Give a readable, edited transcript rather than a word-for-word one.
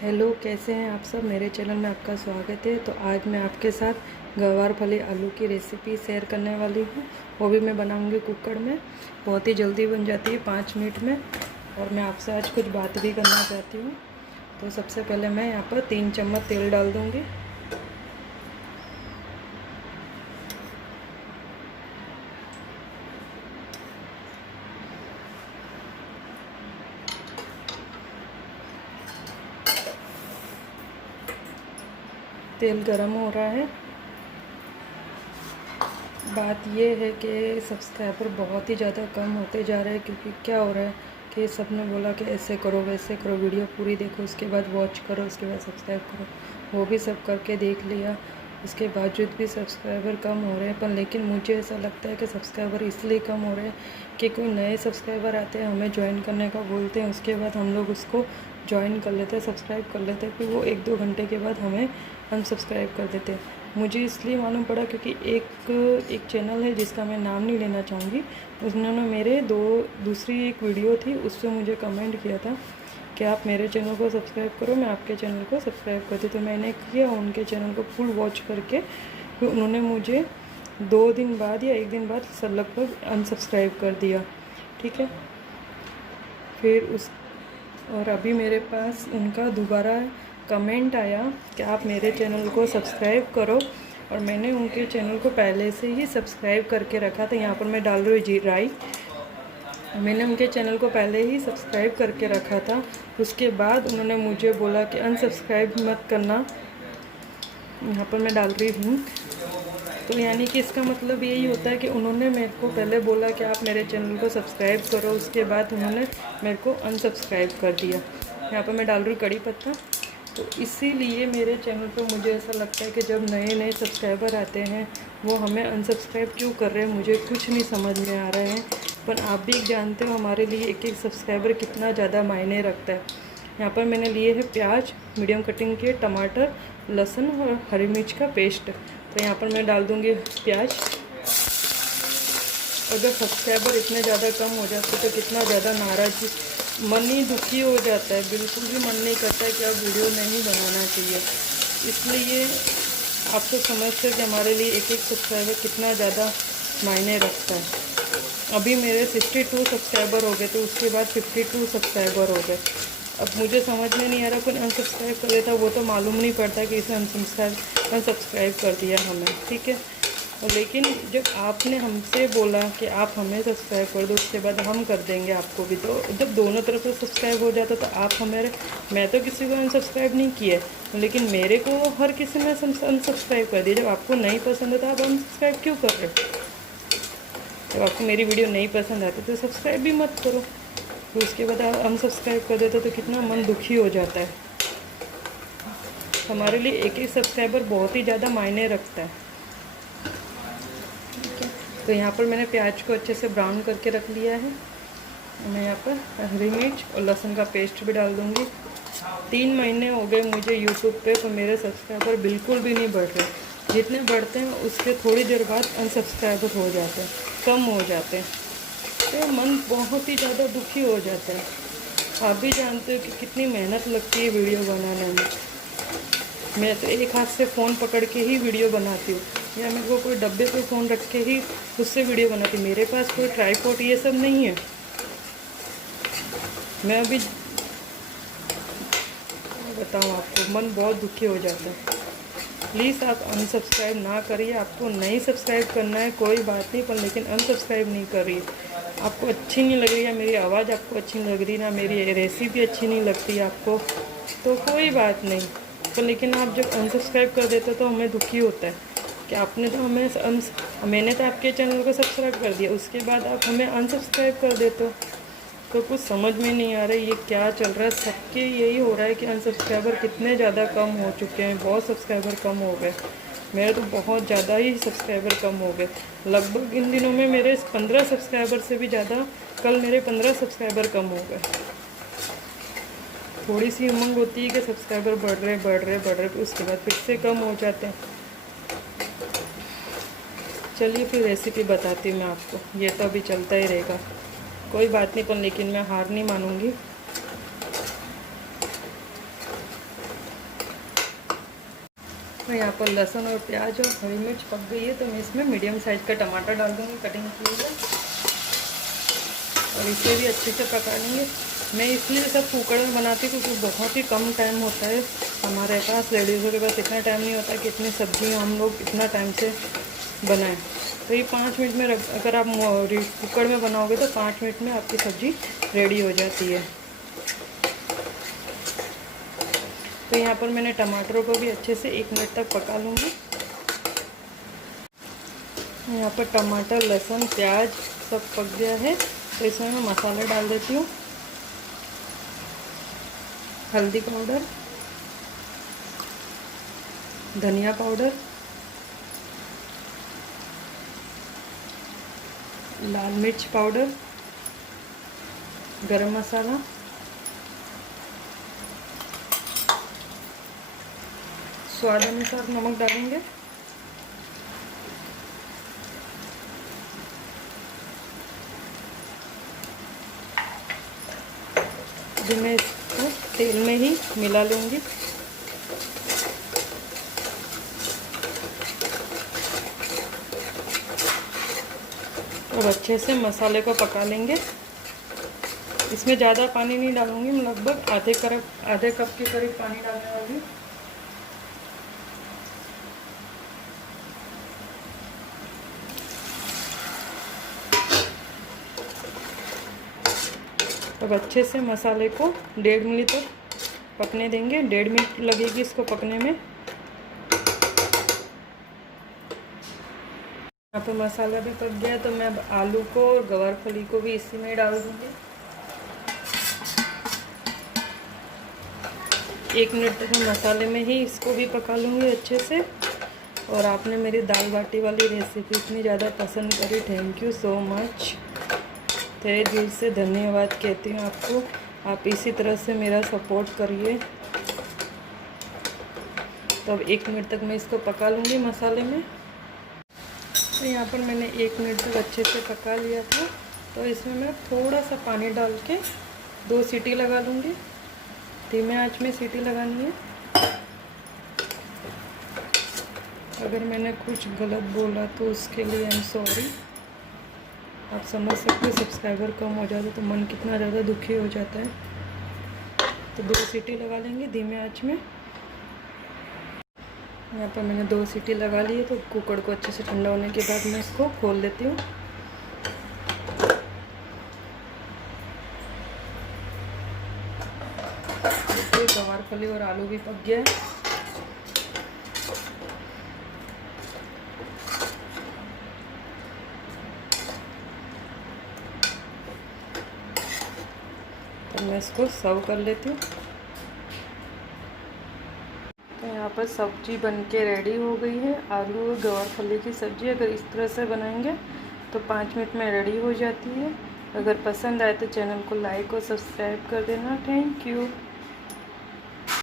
Hello, कैसे हैं आप सब। मेरे चैनल में आपका स्वागत है। तो आज मैं आपके साथ गवार फली आलू की रेसिपी शेयर करने वाली हूँ। वो भी मैं बनाऊँगी कुकर में। बहुत ही जल्दी बन जाती है, 5 मिनट में। और मैं आपसे आज कुछ बात भी करना चाहती हूँ। तो सबसे पहले मैं यहाँ पर 3 चम्मच तेल डाल दूँगी। तेल गरम हो रहा है। बात ये है कि सब्सक्राइबर बहुत ही ज़्यादा कम होते जा रहे हैं, क्योंकि क्या हो रहा है कि सबने बोला कि ऐसे करो वैसे करो, वीडियो पूरी देखो, उसके बाद वॉच करो, उसके बाद सब्सक्राइब करो। वो भी सब करके देख लिया, इसके बावजूद भी सब्सक्राइबर कम हो रहे हैं। पर लेकिन मुझे ऐसा लगता है कि सब्सक्राइबर इसलिए कम हो रहे हैं कि कोई नए सब्सक्राइबर आते हैं, हमें ज्वाइन करने का बोलते हैं, उसके बाद हम लोग उसको ज्वाइन कर लेते हैं, सब्सक्राइब कर लेते हैं, फिर वो 1-2 घंटे के बाद हमें अनसब्सक्राइब कर देते हैं। मुझे इसलिए मालूम पड़ा क्योंकि एक चैनल है जिसका मैं नाम नहीं लेना चाहूँगी, उन्होंने मेरे दूसरी एक वीडियो थी उस पर मुझे कमेंट किया था कि आप मेरे चैनल को सब्सक्राइब करो, मैं आपके चैनल को सब्सक्राइब करती। तो मैंने किया, उनके चैनल को फुल वॉच करके फिर उन्होंने मुझे 2 दिन बाद या 1 दिन बाद सब लगभग अनसब्सक्राइब कर दिया। ठीक है। फिर उस और अभी मेरे पास उनका दोबारा कमेंट आया कि आप मेरे चैनल को सब्सक्राइब करो, और मैंने उनके चैनल को पहले से ही सब्सक्राइब करके रखा था। यहाँ पर मैं डाल रही हूँ जीरा राई। मैंने उनके चैनल को पहले ही सब्सक्राइब करके रखा था। उसके बाद उन्होंने मुझे बोला कि अनसब्सक्राइब मत करना। यहाँ पर मैं डाल रही हूँ। तो यानी कि इसका मतलब यही होता है कि उन्होंने मेरे को पहले बोला कि आप मेरे चैनल को सब्सक्राइब करो, उसके बाद उन्होंने मेरे को अनसब्सक्राइब कर दिया। यहाँ पर मैं डाल रही हूँ कड़ी पत्ता। तो इसीलिए मेरे चैनल पर मुझे ऐसा लगता है कि जब नए नए सब्सक्राइबर आते हैं वो हमें अनसब्सक्राइब क्यों कर रहे हैं, मुझे कुछ नहीं समझ में आ रहा है। पर आप भी जानते हो हमारे लिए एक एक सब्सक्राइबर कितना ज़्यादा मायने रखता है। यहाँ पर मैंने लिए है प्याज मीडियम कटिंग के, टमाटर, लहसुन और हरी मिर्च का पेस्ट। तो यहाँ पर मैं डाल दूँगी प्याज। अगर सब्सक्राइबर इतने ज़्यादा कम हो जाते तो कितना ज़्यादा नाराज़, मन ही दुखी हो जाता है, बिल्कुल भी मन नहीं करता है कि अब वीडियो नहीं बनाना चाहिए। इसलिए आप तो समझते हो कि हमारे लिए एक एक सब्सक्राइबर कितना ज़्यादा मायने रखता है। अभी मेरे 62 सब्सक्राइबर हो गए, तो उसके बाद 52 सब्सक्राइबर हो गए। अब मुझे समझ में नहीं आ रहा, कोई अनसब्सक्राइब कर देता वो तो मालूम नहीं पड़ता कि इसने अनसब्सक्राइब कर दिया हमें। ठीक है। लेकिन जब आपने हमसे बोला कि आप हमें सब्सक्राइब कर दो, उसके बाद हम कर देंगे आपको भी, तो जब दोनों तरफ से सब्सक्राइब हो जाता तो आप हमारे, मैं तो किसी को अनसब्सक्राइब नहीं किया, लेकिन मेरे को हर किसी ने अनसब्सक्राइब कर दिया। जब आपको नहीं पसंद है तो आप अनसब्सक्राइब क्यों कर रहे हो? जब आपको मेरी वीडियो नहीं पसंद आती तो सब्सक्राइब भी मत करो। तो उसके बाद आप अनसब्सक्राइब कर देते तो कितना मन दुखी हो जाता है। हमारे लिए एक एक सब्सक्राइबर बहुत ही ज़्यादा मायने रखता है। तो यहाँ पर मैंने प्याज को अच्छे से ब्राउन करके रख लिया है। मैं यहाँ पर हरी मिर्च और लहसुन का पेस्ट भी डाल दूँगी। 3 महीने हो गए मुझे यूट्यूब पे, तो मेरे सब्सक्राइबर बिल्कुल भी नहीं बढ़ रहे। जितने बढ़ते हैं उसके थोड़ी देर बाद अनसब्सक्राइबर हो जाते हैं, कम हो जाते हैं, तो मन बहुत ही ज़्यादा दुखी हो जाता है। आप भी जानते हो कि कितनी मेहनत लगती है वीडियो बनाने में। मैं तो एक हाथ से फ़ोन पकड़ के ही वीडियो बनाती हूँ, या मेरे को कोई डब्बे पे फ़ोन रख के ही उससे वीडियो बनाती हूँ। मेरे पास कोई ट्राईपॉड ये सब नहीं है। मैं अभी बताऊँ आपको, मन बहुत दुखी हो जाता है। प्लीज़ आप अनसब्सक्राइब ना करिए। आपको नहीं सब्सक्राइब करना है कोई बात नहीं, पर लेकिन अनसब्सक्राइब नहीं करिए। आपको अच्छी नहीं लग रही है मेरी आवाज़, आपको अच्छी नहीं लग रही ना मेरी रेसिपी अच्छी नहीं लगती आपको, तो कोई बात नहीं। तो लेकिन आप जब अनसब्सक्राइब कर देते हो तो हमें दुखी होता है कि आपने तो मैंने तो आपके चैनल को सब्सक्राइब कर दिया, उसके बाद आप हमें अनसब्सक्राइब कर देते हो। तो कुछ समझ में नहीं आ रहा है ये क्या चल रहा है। सबके यही हो रहा है कि अनसब्सक्राइबर कितने ज़्यादा कम हो चुके हैं, बहुत सब्सक्राइबर कम हो गए। मेरे तो बहुत ज़्यादा ही सब्सक्राइबर कम हो गए। लगभग इन दिनों में मेरे 15 सब्सक्राइबर से भी ज़्यादा, कल मेरे 15 सब्सक्राइबर कम हो गए। थोड़ी सी उमंग होती है कि सब्सक्राइबर बढ़ रहे, फिर उसके बाद फिर से कम हो जाते हैं। चलिए फिर रेसिपी बताती हूँ मैं आपको। ये तो अभी चलता ही रहेगा, कोई बात नहीं, पर लेकिन मैं हार नहीं मानूंगी। तो यहाँ पर लहसुन और प्याज और हरी मिर्च पक गई है, तो मैं इसमें मीडियम साइज़ का टमाटर डाल दूँगी कटिंग किए हुए, और इसे भी अच्छे से पका लेंगे। मैं इसलिए सब कुकर में बनाती हूँ क्योंकि बहुत ही कम टाइम होता है हमारे पास, लेडीज़ों के पास इतना टाइम नहीं होता कि इतनी सब्जियाँ हम लोग इतना टाइम से बनाएं। तो ये 5 मिनट में अगर आप कुकर में बनाओगे तो 5 मिनट में आपकी सब्ज़ी रेडी हो जाती है। तो यहाँ पर मैंने टमाटरों को भी अच्छे से 1 मिनट तक पका लूँगी। यहाँ पर टमाटर, लहसुन, प्याज सब पक गया है, तो इसमें मैं मसाले डाल देती हूँ। हल्दी पाउडर, धनिया पाउडर, लाल मिर्च पाउडर, गरम मसाला, स्वाद अनुसार नमक डालेंगे। अभी मैं इसको तेल में ही मिला लूँगी। और अच्छे से मसाले को पका लेंगे। इसमें ज़्यादा पानी नहीं डालूँगी, मैं लगभग आधे कप के करीब पानी डालने वाली हूँ। अब अच्छे से मसाले को 1.5 मिनट तक पकने देंगे। 1.5 मिनट लगेगी इसको पकने में। यहाँ पर मसाला भी पक गया, तो मैं अब आलू को और गवारफली को भी इसी में डाल दूँगी। 1 मिनट तक मैं मसाले में ही इसको भी पका लूँगी अच्छे से। और आपने मेरी दाल बाटी वाली रेसिपी इतनी ज़्यादा पसंद करी, थैंक यू सो मच। तहे दिल से धन्यवाद कहती हूँ आपको। आप इसी तरह से मेरा सपोर्ट करिए। तो अब 1 मिनट तक मैं इसको पका लूँगी मसाले में। तो यहाँ पर मैंने 1 मिनट तक अच्छे से पका लिया था, तो इसमें मैं थोड़ा सा पानी डाल के 2 सीटी लगा लूँगी। धीमे आंच में सीटी लगानी है। अगर मैंने कुछ गलत बोला तो उसके लिए आई एम सॉरी। आप समझ सकते हो, सब्सक्राइबर कम हो जाते तो मन कितना ज़्यादा दुखी हो जाता है। तो 2 सीटी लगा लेंगे धीमे आंच में। यहाँ पर मैंने 2 सीटी लगा ली है, तो कुकर को अच्छे से ठंडा होने के बाद मैं इसको खोल देती हूँ। देखिए गवारफली और आलू भी पक गया है। तो मैं इसको सर्व कर लेती हूँ। तो यहाँ पर सब्जी बनके रेडी हो गई है। आलू और गवारफली की सब्ज़ी अगर इस तरह से बनाएंगे तो 5 मिनट में रेडी हो जाती है। अगर पसंद आए तो चैनल को लाइक और सब्सक्राइब कर देना। Thank you.